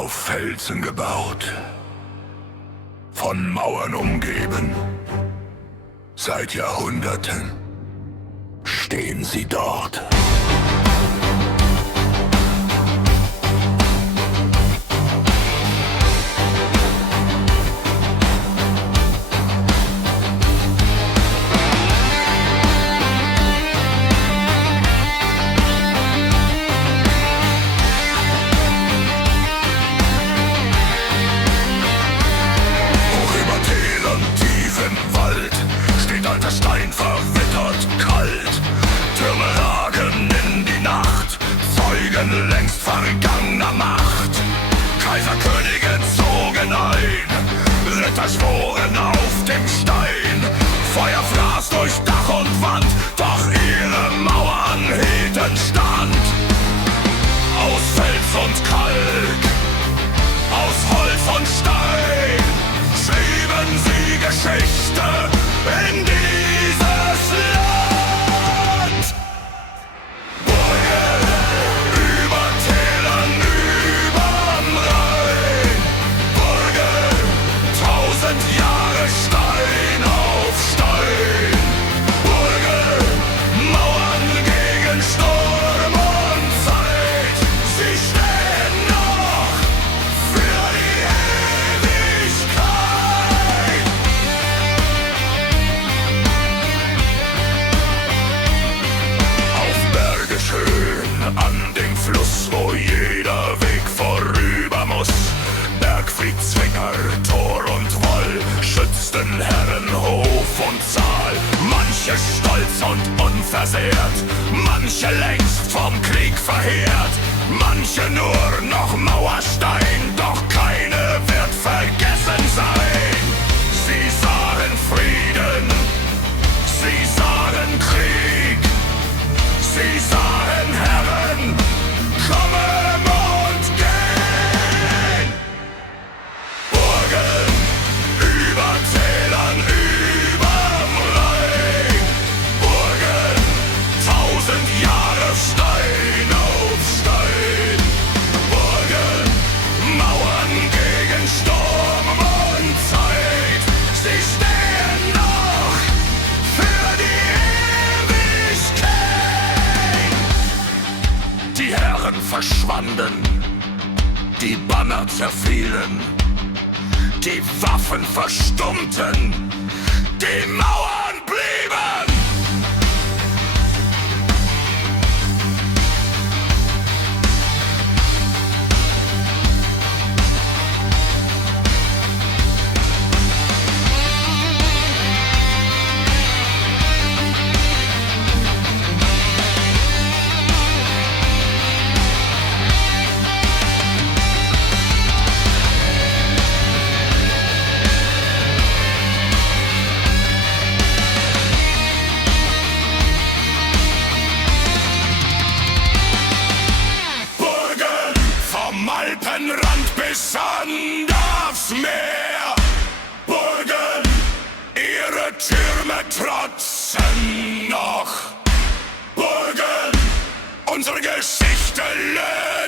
auf Felsen gebaut, von Mauern umgeben. Seit Jahrhunderten stehen sie dort. Stein verwittert, kalt. Türme ragen in die Nacht, Zeugen längst vergangener Macht. Kaiserkönige zogen ein, Ritter schworen auf dem Stein. Feuer fraß durch Dach und Wand, doch ihre Mauern hielten stand. Aus Fels und Kalk, aus Holz und Stein, schrieben sie Geschichte in dieses Land. Burgen über Tälern, überm Rhein. Burgen, 1000 Jahre Stein auf Stein. Burgen, Mauern gegen Sturm und Zeit. Sie stehen noch für die Ewigkeit. An dem Fluss, wo jeder Weg vorüber muss. Bergfriedzwinger, Tor und Wall schützten Herren, Hof und Saal. Manche stolz und unversehrt, manche längst vom Krieg verheert, manche nur noch Mauerstein, doch keine wird vergessen sein. Sie sahen Frieden, sie sahen Krieg, sie sahen Herren kommen und gehen. Burgen über Tälern, überm Rhein. Burgen, 1000 Jahre Stein auf Stein. Burgen, Mauern gegen Sturm und Zeit. Sie stehen noch für die Ewigkeit. Die Herren verschwanden, die Banner zerfielen, die Waffen verstummten, die Mauern blieben. Alpenrand bis an das Meer. Burgen, ihre Türme trotzen noch. Burgen, unsere Geschichte lebt.